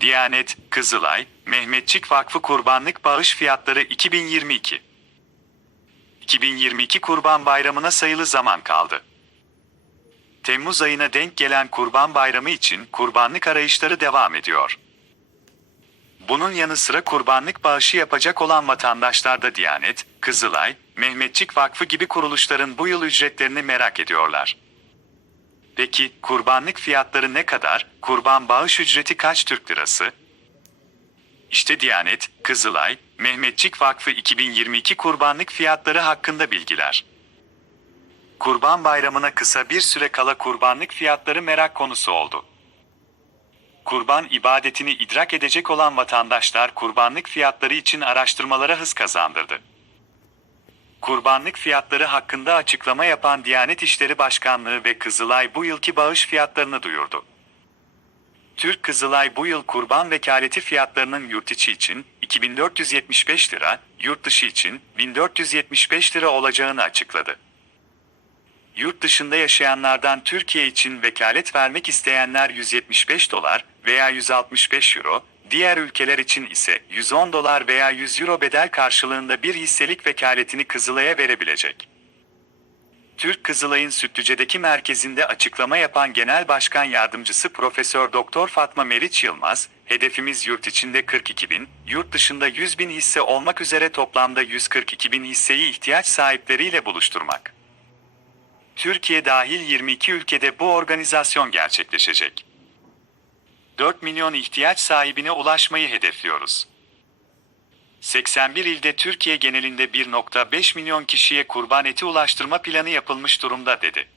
Diyanet, Kızılay, Mehmetçik Vakfı Kurbanlık Bağış Fiyatları 2022 2022 Kurban Bayramı'na sayılı zaman kaldı. Temmuz ayına denk gelen Kurban Bayramı için kurbanlık arayışları devam ediyor. Bunun yanı sıra kurbanlık bağışı yapacak olan vatandaşlar da Diyanet, Kızılay, Mehmetçik Vakfı gibi kuruluşların bu yıl ücretlerini merak ediyorlar. Peki kurbanlık fiyatları ne kadar? Kurban bağış ücreti kaç Türk lirası? İşte Diyanet, Kızılay, Mehmetçik Vakfı 2022 kurbanlık fiyatları hakkında bilgiler. Kurban Bayramı'na kısa bir süre kala kurbanlık fiyatları merak konusu oldu. Kurban ibadetini idrak edecek olan vatandaşlar kurbanlık fiyatları için araştırmalara hız kazandırdı. Kurbanlık fiyatları hakkında açıklama yapan Diyanet İşleri Başkanlığı ve Kızılay bu yılki bağış fiyatlarını duyurdu. Türk Kızılay bu yıl kurban vekaleti fiyatlarının yurt içi için 2475 lira, yurt dışı için 1475 lira olacağını açıkladı. Yurt dışında yaşayanlardan Türkiye için vekalet vermek isteyenler 175 dolar veya 165 euro, diğer ülkeler için ise 110 dolar veya 100 euro bedel karşılığında bir hisselik vekaletini Kızılay'a verebilecek. Türk Kızılay'ın Sütlüce'deki merkezinde açıklama yapan Genel Başkan Yardımcısı Profesör Doktor Fatma Meriç Yılmaz, hedefimiz yurt içinde 42 bin, yurt dışında 100 bin hisse olmak üzere toplamda 142 bin hisseyi ihtiyaç sahipleriyle buluşturmak. Türkiye dahil 22 ülkede bu organizasyon gerçekleşecek. 4 milyon ihtiyaç sahibine ulaşmayı hedefliyoruz. 81 ilde Türkiye genelinde 1.5 milyon kişiye kurban eti ulaştırma planı yapılmış durumda dedi.